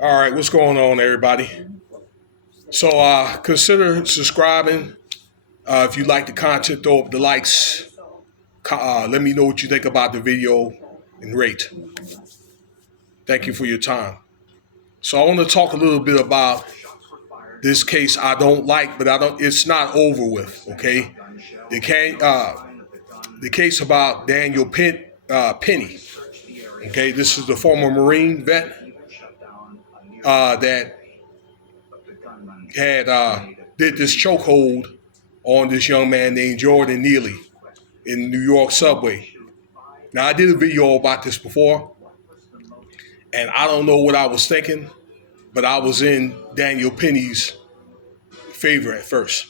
All right, what's going on, everybody? So consider subscribing. If you like the content, throw up the likes. Let me know what you think about the video and rate. Thank you for your time. So I want to talk a little bit about this case I don't like, but I don't. It's not over with. Okay, the case about Daniel Penny. Okay, this is the former Marine vet that had did this chokehold on this young man named Jordan Neely in the New York subway. Now, I did a video about this before, and I don't know what I was thinking, but I was in Daniel Penny's favor at first.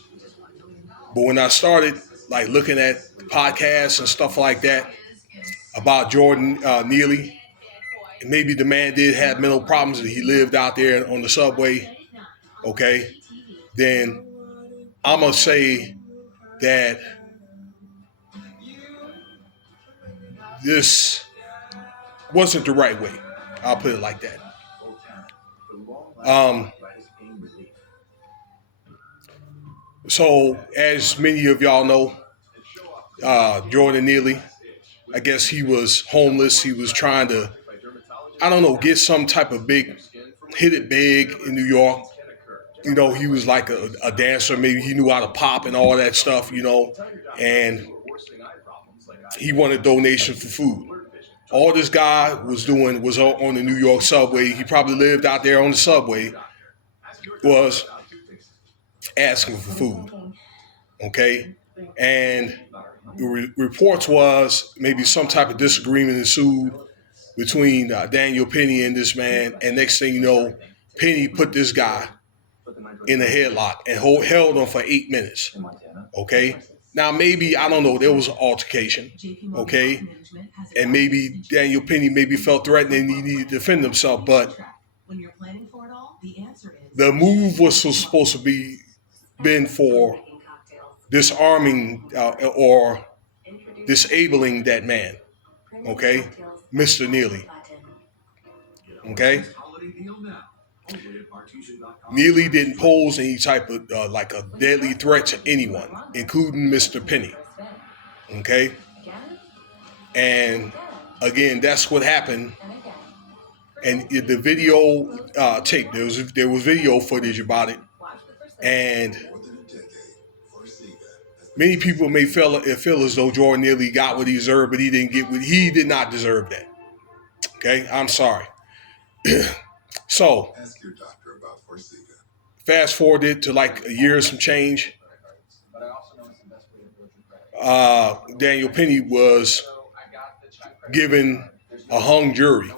But when I started like looking at podcasts and stuff like that about Jordan Neely, and maybe the man did have mental problems and he lived out there on the subway, okay, then I'm going to say that this wasn't the right way. I'll put it like that. So, as many of y'all know, Jordan Neely, I guess he was homeless. He was trying to, I don't know, get some type of hit it big in New York. You know, he was like a dancer. Maybe he knew how to pop and all that stuff, and he wanted donations for food. All this guy was doing was on the New York subway. He probably lived out there on the subway, was asking for food. Okay? And the reports was maybe some type of disagreement ensued between Daniel Penny and this man. And next thing you know, Penny put this guy in a headlock and held him for 8 minutes. Okay? Now, maybe, I don't know, there was an altercation. Okay? And maybe Daniel Penny maybe felt threatened and he needed to defend himself. But the move was supposed to be been for disarming or disabling that man, okay, Mr. Neely, okay. Neely didn't pose any type of like a deadly threat to anyone, including Mr. Penny, okay. And again, that's what happened. And the video tape, there was video footage about it, and many people may feel as though Jordan Neely got what he deserved, but he didn't get what he did not deserve that. Okay, I'm sorry. So, fast forwarded to like a year or some change. Daniel Penny was given a hung jury.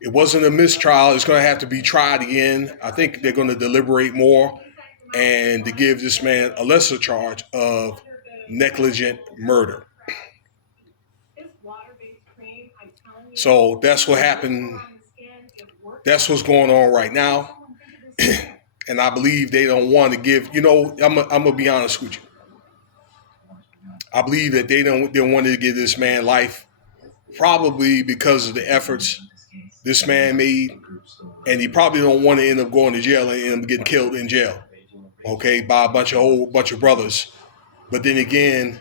It wasn't a mistrial. It's going to have to be tried again. I think they're going to deliberate more and to give this man a lesser charge of negligent murder. So that's what happened. That's what's going on right now. And I believe they don't want to give, I'm going to be honest with you. I believe that they wanted to give this man life, probably because of the efforts this man made. And he probably don't want to end up going to jail and end up getting killed in jail. Okay, by a whole bunch of brothers. But then again,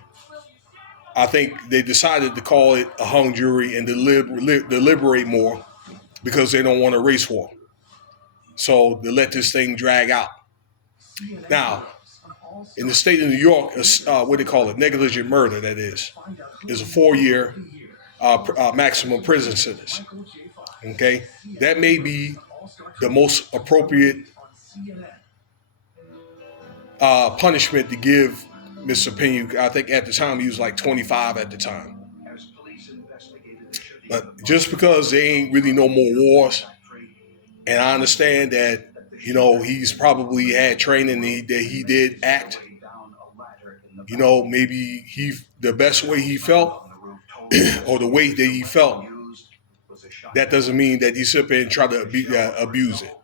I think they decided to call it a hung jury and deliberate more because they don't want a race war. So they let this thing drag out. Now, in the state of New York, what they call it, negligent murder, that is a 4-year maximum prison sentence. Okay, that may be the most appropriate punishment to give Mr. Penny. I think at the time he was like 25 at the time. But just because there ain't really no more wars, and I understand that, he's probably had training that he did act, maybe the best way he felt or the way that he felt, that doesn't mean that he sit there and try to abuse it.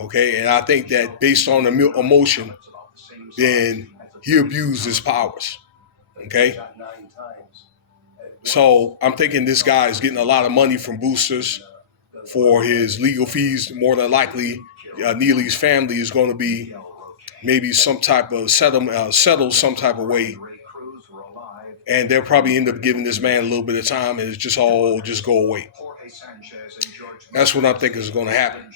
Okay, and I think that based on the emotion, then he abused his powers. Okay, So I'm thinking this guy is getting a lot of money from boosters for his legal fees. More than likely, Neely's family is going to be maybe some type of settle some type of way, and they'll probably end up giving this man a little bit of time, and it's just all just go away. That's what I'm thinking is going to happen.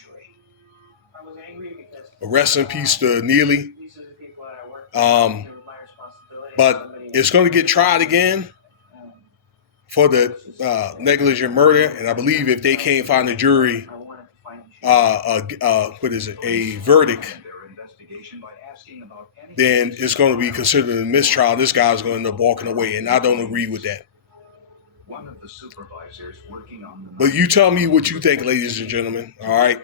But rest in peace to Neely. But it's going to get tried again for the negligent murder, and I believe if they can't find a jury, a verdict, then it's going to be considered a mistrial. This guy's going to end up walking away, and I don't agree with that. But you tell me what you think, ladies and gentlemen. All right,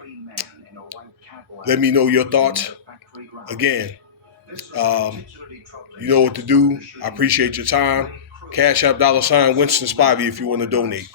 let me know your thoughts. Again, you know what to do. I appreciate your time. Cash App $Winston Spivey if you want to donate.